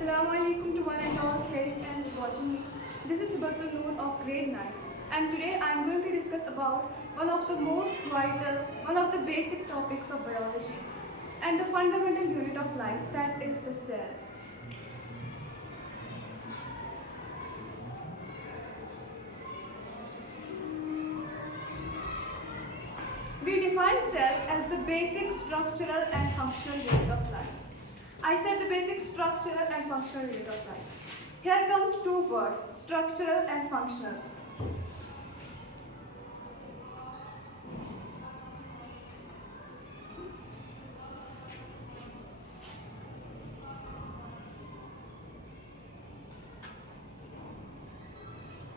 Assalamu alaikum to one and all hearing and watching me. This is Hibatul Noor of grade 9, and today I am going to discuss about one of the most vital, one of the basic topics of biology and the fundamental unit of life, that is the cell. We define cell as the basic structural and functional unit of life. I said the basic structural and functional unit of life. Here come two words, structural and functional.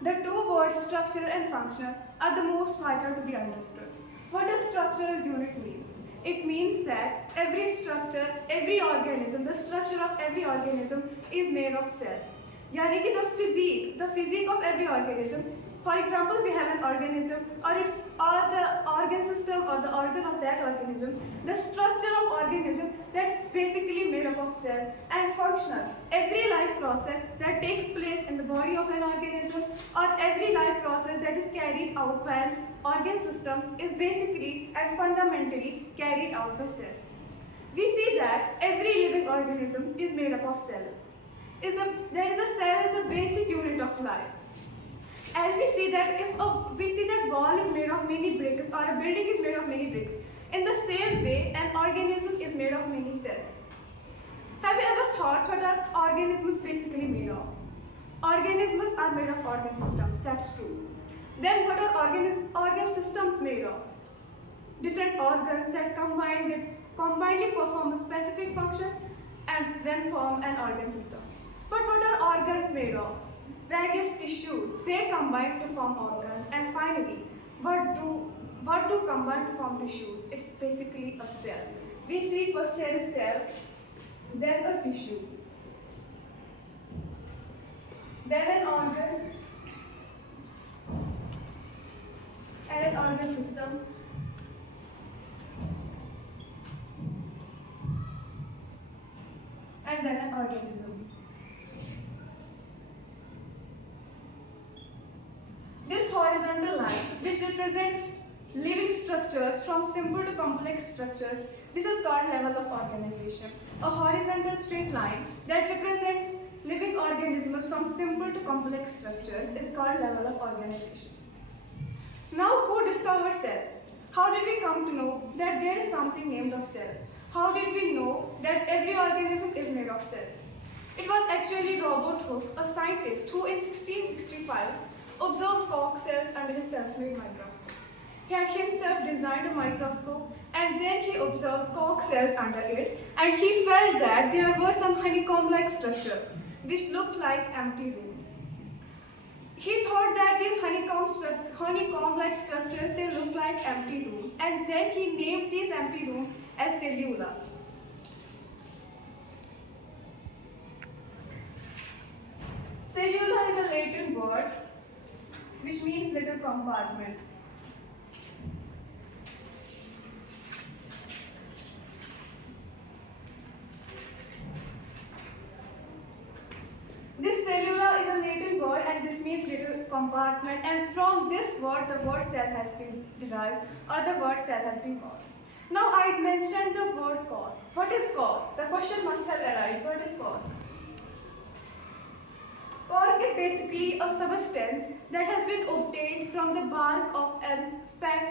The two words structural and functional are the most vital to be understood. What does structural unit mean? It means that every structure, every organism, the structure of every organism is made of cell. Yani ki the physique of every organism. For example, we have an organism or the organ system or the organ of that organism. The structure of organism that's basically made up of cell and functional. Every life process that takes place in the body of an organism or every life process that is carried out by an organ system is basically and fundamentally carried out by cells. We see that every living organism is made up of cells. The cell is the basic unit of life. As we see that wall is made of many bricks or a building is made of many bricks, in the same way an organism is made of many cells. Have you ever thought what are organisms basically made of? Organisms are made of organ systems, that's true. Then what are organ systems made of? Different organs that combinedly perform a specific function and then form an organ system. But what are organs made of? Various tissues, they combine to form organs. And finally, what do combine to form tissues? It's basically a cell. We see first here is cell, then a tissue, then an organ, and an organ system, and then an organism. This horizontal line, which represents living structures from simple to complex structures, this is called level of organization. A horizontal straight line that represents living organisms from simple to complex structures is called level of organization. Now, who discovered cell? How did we come to know that there is something named of cell? How did we know that every organism is made of cells? It was actually Robert Hooke, a scientist who in 1665 observed Koch cells under his self-made microscope. He had himself designed a microscope and then he observed Koch cells under it, and he felt that there were some honeycomb-like structures which looked like empty rooms. He thought that these honeycomb-like structures, they look like empty rooms, and then he named these empty rooms as cellula. Cellula is a Latin word which means little compartment. This cellula is a Latin word and this means little compartment, and from this word the word cell has been derived or the word cell has been called. Now I mentioned the word core. What is core? The question must have arisen. What is core? Cork is basically a substance that has been obtained from the bark of a Spanish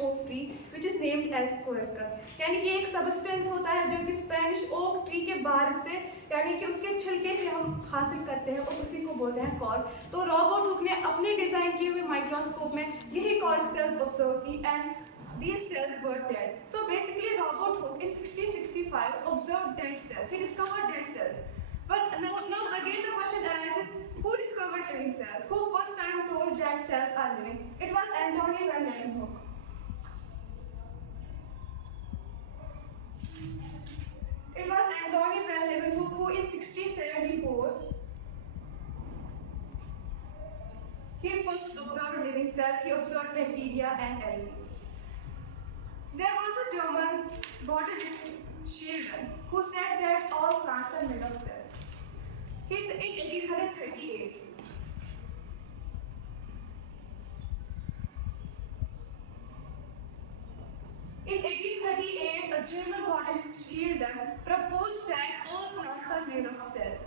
oak tree, which is named as Quercus. यानी कि एक substance होता है जो कि Spanish oak tree के bark से, यानी कि उसके छिलके से हम हासिल करते हैं, और उसी को बोलते हैं cork. तो रॉबर्ट हुक ने अपने डिजाइन किए हुए माइक्रोस्कोप में यही cork cells observe की, and these cells were dead. So basically, Robert Hooke in 1665 observed dead cells. He discovered dead cells. But now again the question arises, who discovered living cells? Who first time told that cells are living? It was Antony van Leeuwenhoek. It was Antony van Leeuwenhoek who in 1674 he first observed living cells. He observed bacteria and algae. There was a German botanist Sheldon, who said that all plants are made of cells. He's in 1838. In 1838, a German botanist Sheldon proposed that all plants are made of cells.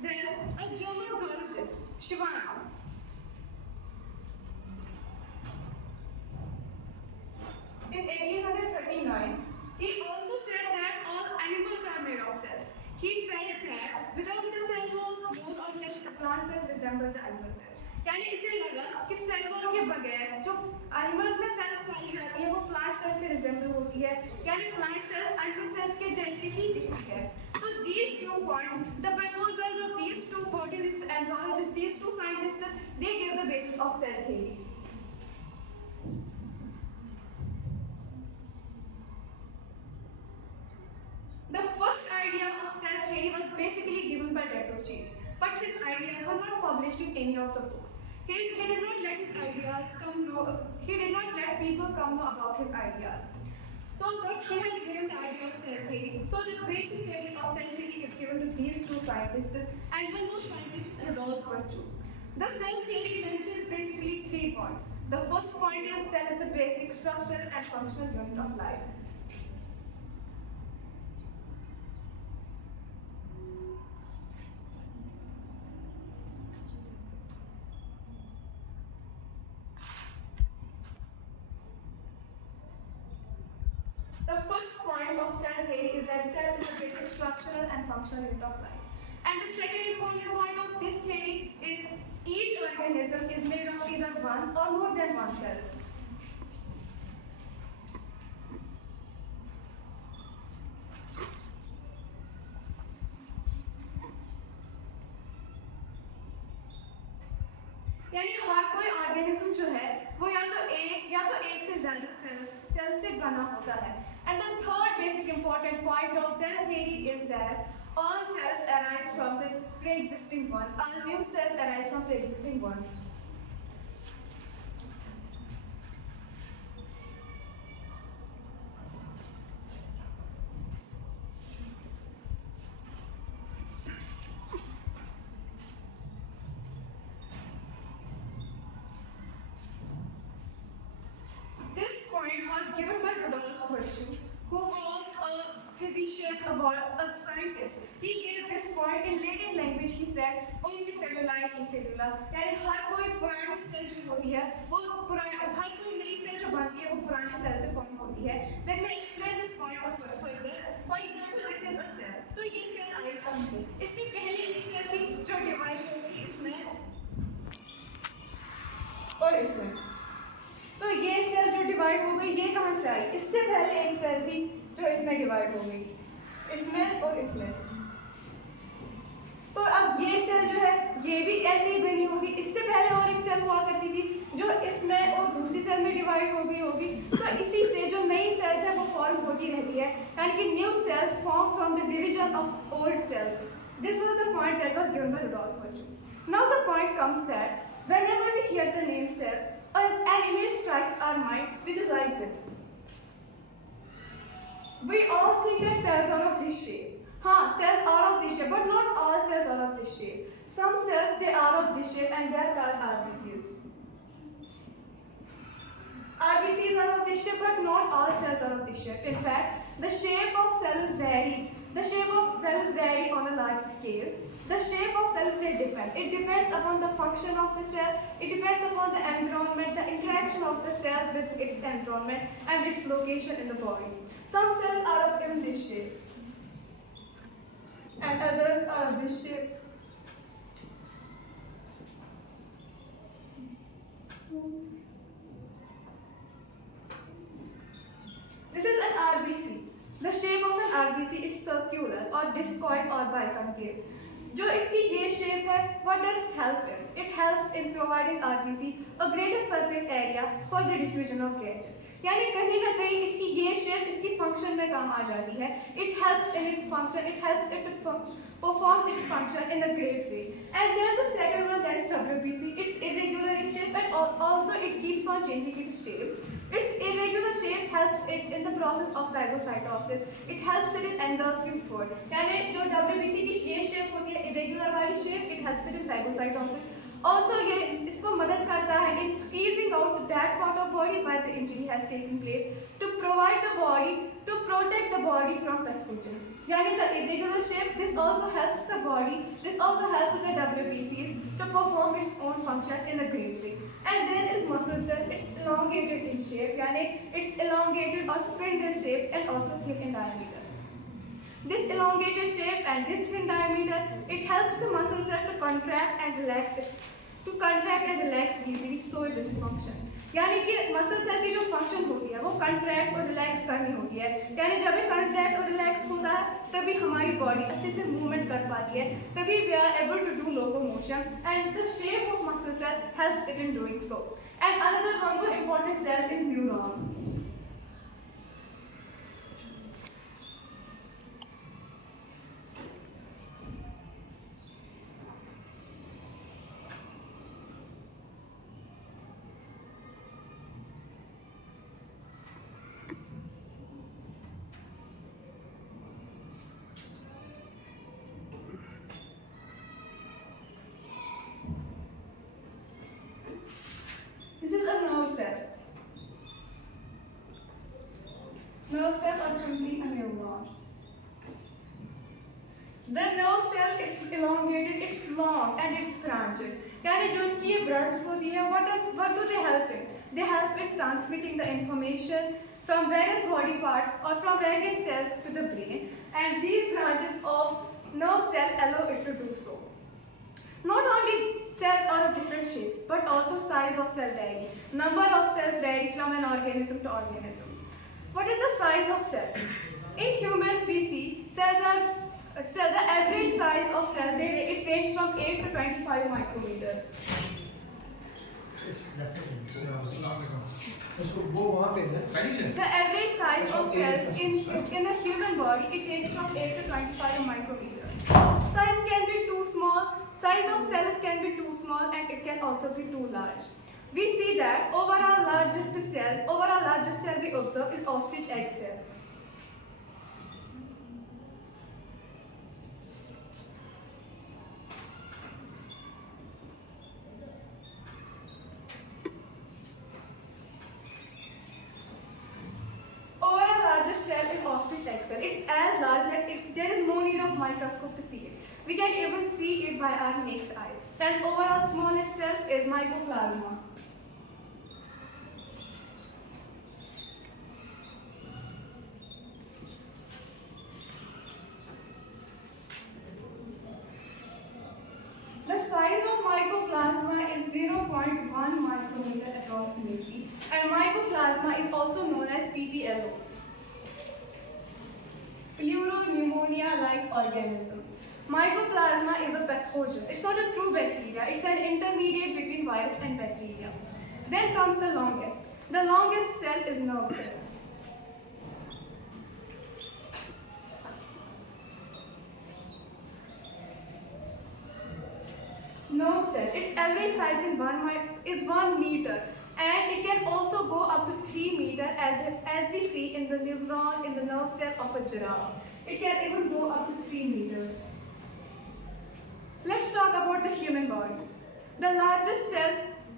Then, a German zoologist, Schwann, in 1839, he also said that all animals are made of cells. He felt that without the cell wall, more or less the plant cells resemble the animal cells. यानी इसे लगा कि cell wall के बगैर जो animals में sales पाई जाती है वो प्लांट सेल से रिजेंबल होती है यानी प्लांट सेल्स एनिमल सेल्स के जैसे ही दिखती है so these two points the proposals of these two botanists and zoologists these two scientists they gave the basis of cell theory. The first idea of cell theory was basically given by Dr. but his ideas were not published in any of the books. He did not let his ideas he did not let people come know about his ideas. So that he had given the idea of cell theory. So the basic theory of cell theory is given to these two scientists and one more scientist, Rudolf Virchow. The cell theory mentions basically 3 points. The first point is cell is the basic structural and functional unit of life. The first point of cell theory is that cell is the basic structural and functional unit of life. And the second important point of this theory is each organism is made of either one or more than one cells. यानी हर कोई organism जो है वो या तो एक से ज्यादा सेल से बना होता है. And the third basic important point of cell theory is that all cells arise from the pre-existing ones. All new cells arise from pre-existing ones. This point was given by Rudolf Virchow, who was a physician, a scientist. He gave this point in Latin language. He said, "Unicellular, acellular." यानी हर कोई पुरानी cell जो होती है, हर कोई नई cell जो बनती है वो पुराने सेल से फॉर्म होती है. Let me explain this point further. For example, this is a cell. तो ये सेल आई कहाँ थी? इससे पहले एक सेल थी जो डिवाइड हो गई इसमें और इसमें. तो ये सेल जो डिवाइड हो गई ये कहाँ से आई? इससे पहले एक सेल थी जो इसमें डिवाइड हो गई, इसमें और इसमें. तो अब ये सेल जो है ये भी ऐसे ही बनी होगी. इससे पहले और एक सेल हुआ करती थी जो इसमें और दूसरी सेल में डिवाइड हो गई होगी. तो इसी से जो नई सेल्स है वो फॉर्म होती रहती है यानी कि new cells form from the division of old cells. This was the point that was given by Rudolf Virchow. Now the point comes that whenever we hear the name cell, an image strikes our mind which is like this. We all think that cells are of this shape. Cells are of this shape, but not all cells are of this shape. Some cells they are of this shape and they are called RBCs. RBCs are of this shape, but not all cells are of this shape. In fact, the shape of cells vary. The shape of cells vary on a large scale. The shape of cells they depend. It depends upon the function of the cell. It depends upon the environment, the interaction of the cells with its environment and its location in the body. Some cells are of in this shape, and others are of this shape. This is an RBC. The shape of an RBC is circular or discoid or biconcave. जो इसकी ये shape है, what does it help in? It helps in providing RBC a greater surface area for the diffusion of gas. gases. यानी कहीं ना कहीं इसकी ये शेप इसकी फंक्शन में काम आ जाती है. It helps in its function. It helps it to perform its function in a great way. And then the second one, that's WBC. It's irregular in shape and also it keeps on changing its shape. Its irregular shape helps it in the process of phagocytosis. It helps it in endocrine food. यानी जो WBC की ये shape होती है irregular वाली shape, it helps it in phagocytosis. Also ये इसको मदद करता है in squeezing out that part of body where the injury has taken place to provide the body to protect the body from pathogens. यानी the irregular shape, this also helps the body, this also helps the WBCs to perform its own function in a great way. And then is muscle cell. It's elongated in shape, यानी it's elongated or spindle shape and also thick in diameter. This elongated shape and this thin diameter, it helps the muscle cell to contract and relax easily, so is its function. यानी कि muscle cell की जो function होती है वो contract और relax करनी होती है. यानी जब ये कंट्रैक्ट और रिलैक्स होता है तभी हमारी बॉडी अच्छे से मूवमेंट कर पाती है, तभी we are able to do locomotion and the shape of muscle cell helps it in doing so. And another one more important cell is neuron. This is a nerve cell. Nerve cell or simply a neuron. The nerve cell is elongated, it's long and it's branched. यानी जो इसकी ये branches होती है, what do they help in? They help in transmitting the information from various body parts or from various cells to the brain, and these branches of nerve cell allow it to do so. Not only cells are of different shapes, but also size of cell varies. Number of cells vary from an organism to organism. What is the size of cell? In humans, we see the average size of cell it ranges from 8 to 25 micrometers. The average size of cells in a human body it ranges from 8 to 25 micrometers. Size can be too small. Size of cells can be too small and it can also be too large. We see that overall largest cell we observe is ostrich egg cell. Overall largest cell is ostrich egg cell. It's as large that there is no need of microscope to see it. We can even see it by our naked eyes. And overall smallest cell is mycoplasma. The size of mycoplasma is 0.1 micrometer approximately, and mycoplasma is also known as PPLO, pleuropneumonia-like organism. Mycoplasma is a pathogen. It's not a true bacteria. It's an intermediate between virus and bacteria. Then comes the longest. The longest cell is nerve cell. Nerve cell. Its average size is 1 meter, and it can also go up to 3 meter as we see in the neuron in the nerve cell of a giraffe. It can even go up to 3 meters. Let's talk about the human body. The largest cell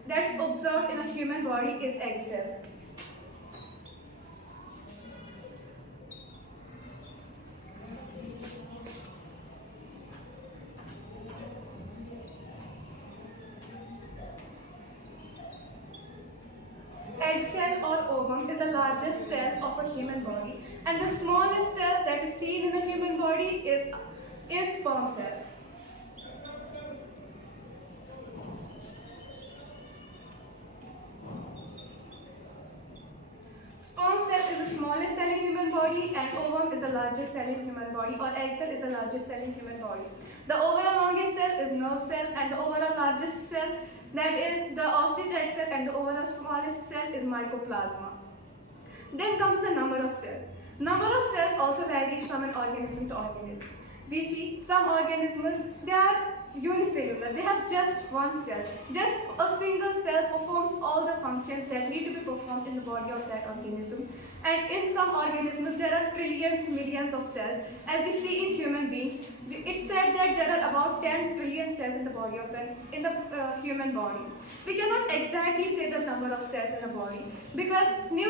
that's observed in a human body is egg cell. Egg cell or ovum is the largest cell of a human body, and the smallest cell that is seen in a human body is sperm cell. Sperm cell is the smallest cell in human body, and ovum is the largest cell in human body, or egg cell is the largest cell in human body. The overall longest cell is nerve cell, and the overall largest cell, that is the ostrich egg cell, and the overall smallest cell is mycoplasma. Then comes the number of cells. Number of cells also varies from an organism to organism. We see some organisms, they are unicellular, they have just one cell. Just a single cell performs all the functions that need to be performed in the body of that organism. And in some organisms, there are trillions, millions of cells. As we see in human beings, it's said that there are about 10 trillion cells in the body of human body. We cannot exactly say the number of cells in a body because